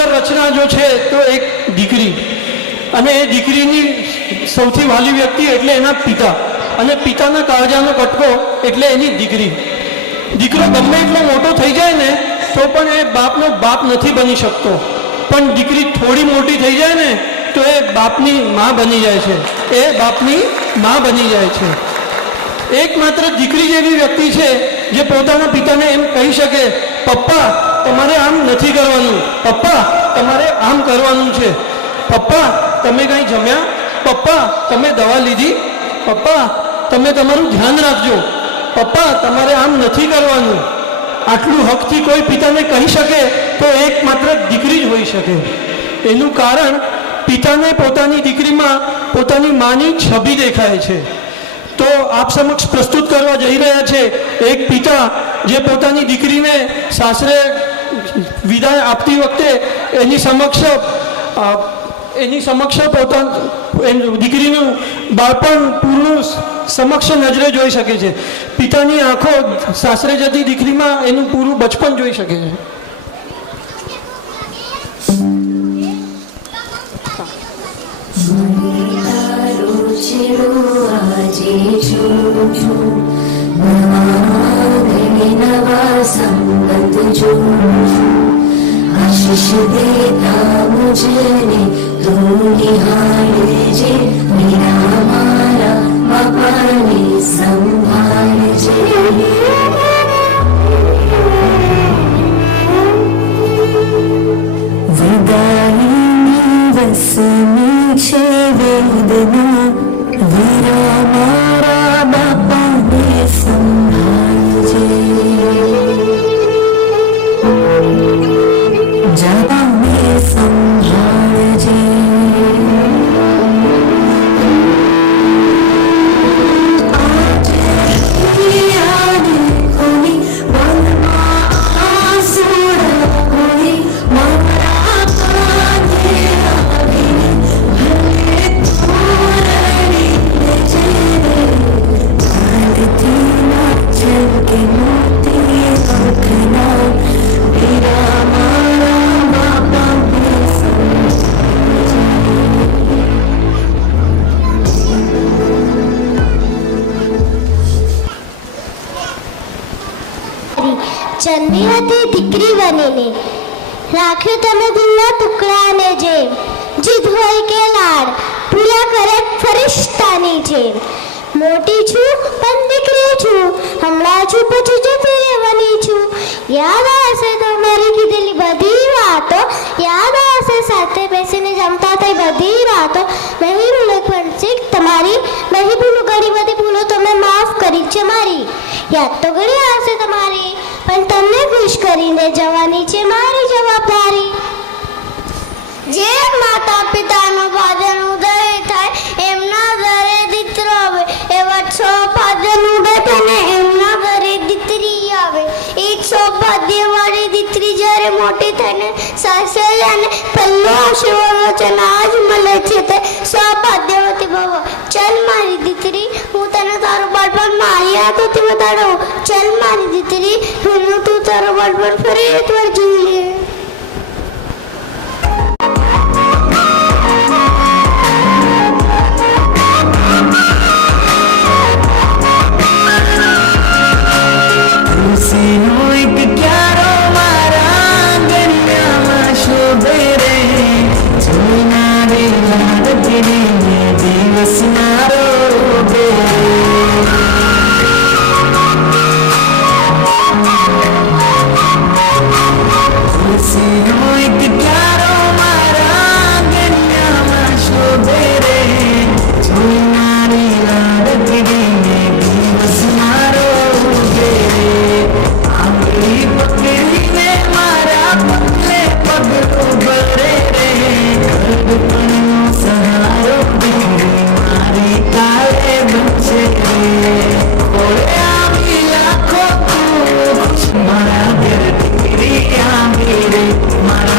સુંદર રચના જો છે તો એક દીકરી, અને એ દીકરીની સૌથી વાલી વ્યક્તિ એટલે એના પિતા, અને પિતાના કાળજાનો કટકો એટલે એની દીકરી. દીકરો ગમે એટલો મોટો થઈ જાય ને તો પણ એ બાપનો બાપ નથી બની શકતો, પણ દીકરી થોડી મોટી થઈ જાય ને તો એ બાપની માં બની જાય છે, એ બાપની માં બની જાય છે. એકમાત્ર દીકરી જેવી વ્યક્તિ છે જે પોતાના પિતાને એમ કહી શકે, પપ્પા તમારે આમ નથી કરવાનું, પપ્પા તમારે આમ કરવાનું છે, પપ્પા તમે કંઈ જમ્યા, પપ્પા તમે દવા લીધી, પપ્પા તમે તમારું ધ્યાન રાખજો, પપ્પા તમારે આમ નથી કરવાનું. આટલું હકથી કોઈ પિતાને કહી શકે તો એકમાત્ર દીકરી જ હોઈ શકે. એનું કારણ પિતાને પોતાની દીકરીમાં પોતાની માની છબી દેખાય છે. તો આપ સમક્ષ પ્રસ્તુત કરવા જઈ રહ્યા છે એક પિતા જે પોતાની દીકરીને સાસરે વિદાય આપતી વખતે એની સમક્ષ દીકરીનું બાળપણ પૂરું સમક્ષ નજરે જોઈ શકે છે. પિતાની આંખો સાસરે જતી દીકરીમાં એનું પૂરું બચપન જોઈ શકે છે. आशीष देता मुझे तू निहारजे, मेरा मारा बापाने संभाळजे. विदाईनी वसनी छे वेदना, वीरा मारा बापाने संभाळजे. जगाने संभाळजे. જન્મી હતી દીકરી બનીને, રાખ્યું તમે દિલના ટુકડાને જેમ, જીદ હોય કે લાડ પૂરા કરે ફરિશ્તાની જેમ. મોટી છું પણ દીકરી છું, હમણાં છું પછી જતી રહેવાની છું. યાદ આવશે તમારી કીધેલી બધી વાતો, યાદ આવશે સાથે બેસીને જમતા થઈ બધી રાતો. નહીં ભૂલો પણ તમારી, નહીં ભૂલો ઘણી બધી ભૂલો તમે માફ કરી છે મારી. યાદ તો ઘણી આવશે તમારી, પણ તમને ખુશ કરીને જવાની છે મારી જવાબદારી. જે માતા પિતાનો ભાજન ઉદય થાય એમના ઘરે દીકરો આવે, એવા સૌભાગ્યનું ઉદય થાય એમના ઘરે દીકરી આવે. એ સૌભાગ્યવાળી દીકરી જ્યારે મોટી થઈને સાસરે જાય ને પહેલો આશીર્વાદ છે ને આજ મળે છે તે સૌભાગ્યવતી ભવ. ચલ મારી દીકરી, હું તને તારું બાળપણ મારી યાદોથી બતાડું. ચલ મારી દીકરી, હું તું તારું બાળપણ ફરી એકવાર જીવી લે. મારા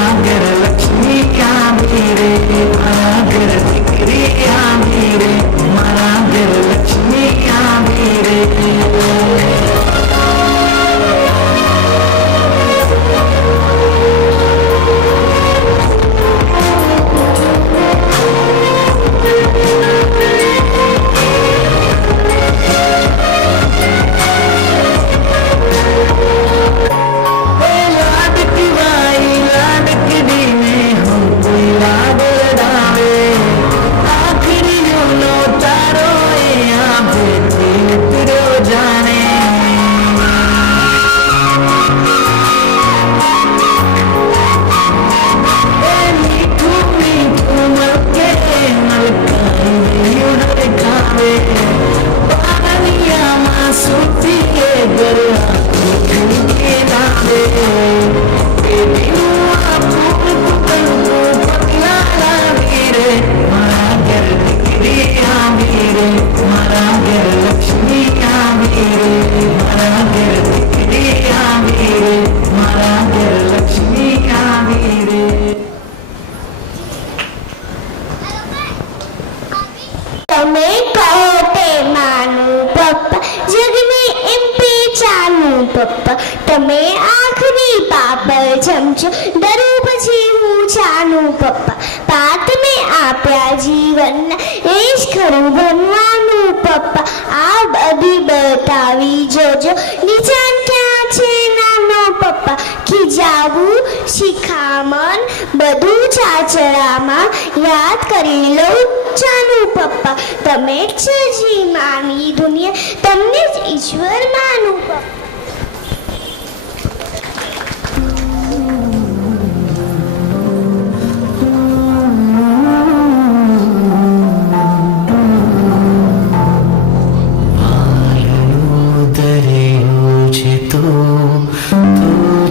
પપ્પા તમે આંખની પાપડ ચમચો ડરું પછી હું ચાનું પપ્પા પાત મેં આપ્યા જીવનના એ જ ખરું બનવાનું પપ્પા આ બધી બતાવી જોજો નિજાન ક્યાં છે નાનો પપ્પા ખીજાવું શિખામણ બધું ચાચડામાં યાદ કરી લઉં ચાનું પપ્પા તમે જ જી માની દુનિયા તમને જ ઈશ્વર માનું પપ્પા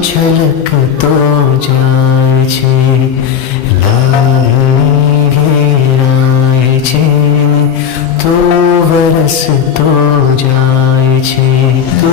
છલકતો જાય છે લાલણી ઘેરાય છે તો વરસતો જાય છે તો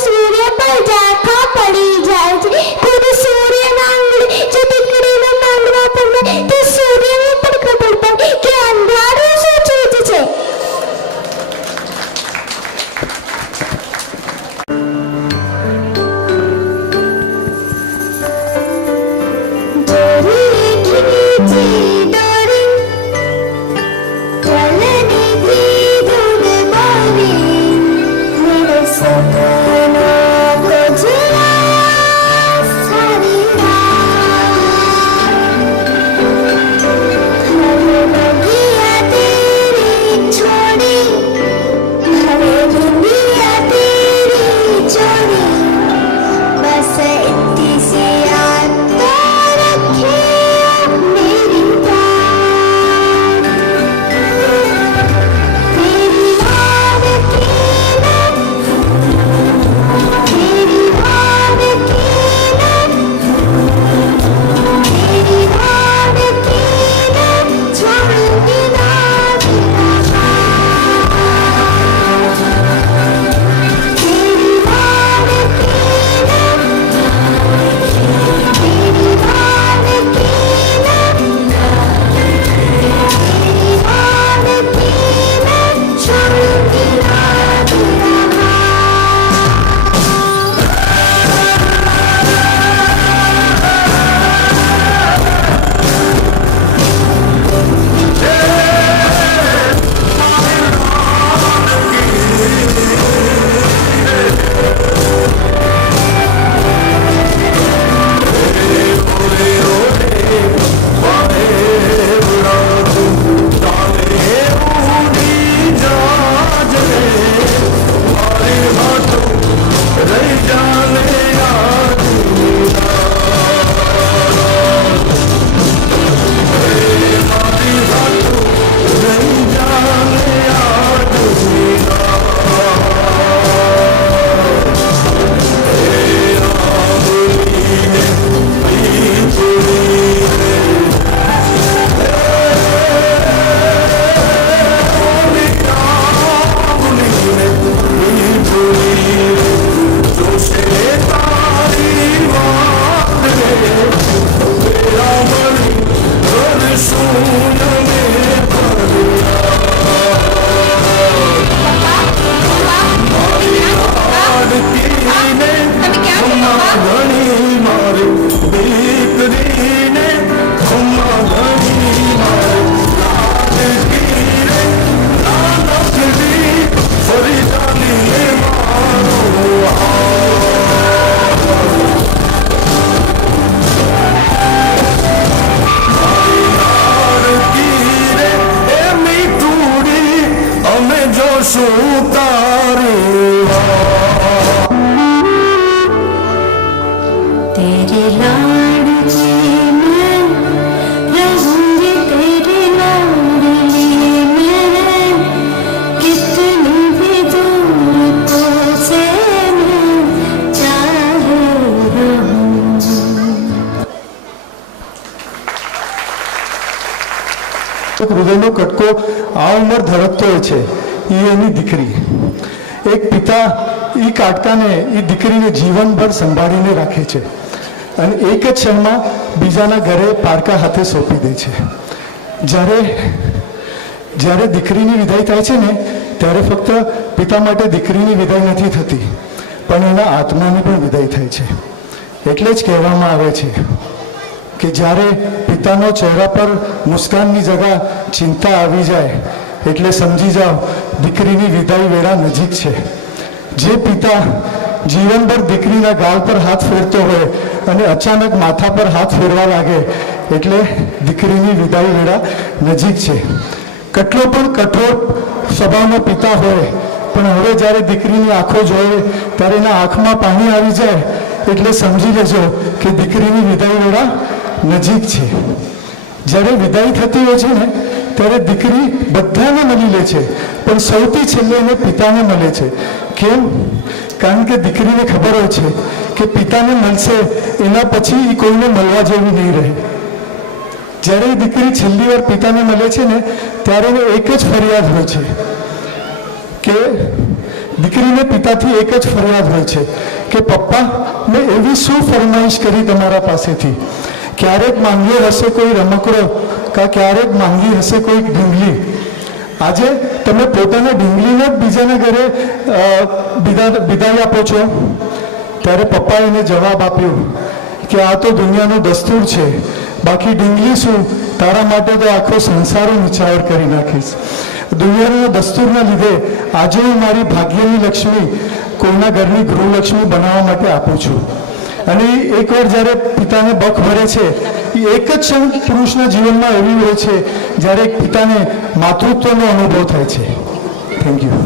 સૂર્ય પર ઝાંખા પડી જાય છે ખુદ સૂર્યના આંગળી જો દીકરીનું तेरे लाडली मैं रहूंगी, तेरे लाडली मैं कितनी भी दूर तो से मैं चाहे रहूं. હૃદયનો કટકો આ ઉંમર ધડકતો હોય છે એ એની દીકરી. એક પિતા એ કાટકાને એ દીકરીને જીવનભર સંભાળીને રાખે છે અને એક જ ક્ષણમાં બીજાના ઘરે પારકા હાથે સોંપી દે છે. જ્યારે દીકરીની વિદાય થાય છે ને ત્યારે ફક્ત પિતા માટે દીકરીની વિદાય નથી થતી, પણ એના આત્માની પણ વિદાય થાય છે. એટલે જ કહેવામાં આવે છે કે જ્યારે પિતાનો ચહેરા પર મુસ્કાનની જગ્યા ચિંતા આવી જાય એટલે સમજી જાઓ દીકરીની વિદાય વેળા નજીક છે. જે પિતા જીવનભર દીકરીના ગાલ પર હાથ ફેરતો હોય અને અચાનક માથા પર હાથ ફેરવા લાગે એટલે દીકરીની વિદાય વેળા નજીક છે. કેટલો પણ કઠોર સ્વભાવનો પિતા હોય પણ હવે જ્યારે દીકરીની આંખો જોવે ત્યારે એના આંખમાં પાણી આવી જાય એટલે સમજી લેજો કે દીકરીની વિદાય વેળા નજીક છે. જ્યારે વિદાય થતી હોય છે ને ત્યારે દીકરી બધાને મળી લે છે, પણ સૌથી છેલ્લે એને પિતાને મળે છે. કેમ? કારણ કે દીકરીને ખબર હોય છે કે પિતાને મળશે એના પછી એ કોઈને મળવા જેવી નહીં રહે. જ્યારે એ દીકરી છેલ્લી વાર પિતાને મળે છે ને ત્યારે એને એક જ ફરિયાદ હોય છે કે દીકરીને પિતાથી એક જ ફરિયાદ હોય છે કે પપ્પા મેં એવી શું ફરમાઈશ કરી તમારા પાસેથી? ક્યારેક માંગ્યો હશે કોઈ રમકડો, કાં ક્યારેક માંગી હશે કોઈ ઢીંગલી. આજે તમે પોતાના ઢીંગલીને જ બીજાના ઘરે વિદાય આપો છો. ત્યારે પપ્પાએ એને જવાબ આપ્યો કે આ તો દુનિયાનું દસ્તુર છે, બાકી ઢીંગલી શું, તારા માટે તો આખો સંસારો નિછાવર કરી નાખીશ. દુનિયાના દસ્તુરના લીધે આજે હું મારી ભાગ્યની લક્ષ્મી કોઈના ઘરની ગૃહલક્ષ્મી બનાવવા માટે આપું છું. અને એકવાર જ્યારે પિતાને બખ ભરે છે એ એક જ ક્ષણ પુરુષના જીવનમાં એવી હોય છે જ્યારે પિતાને માતૃત્વનો અનુભવ થાય છે. Thank you.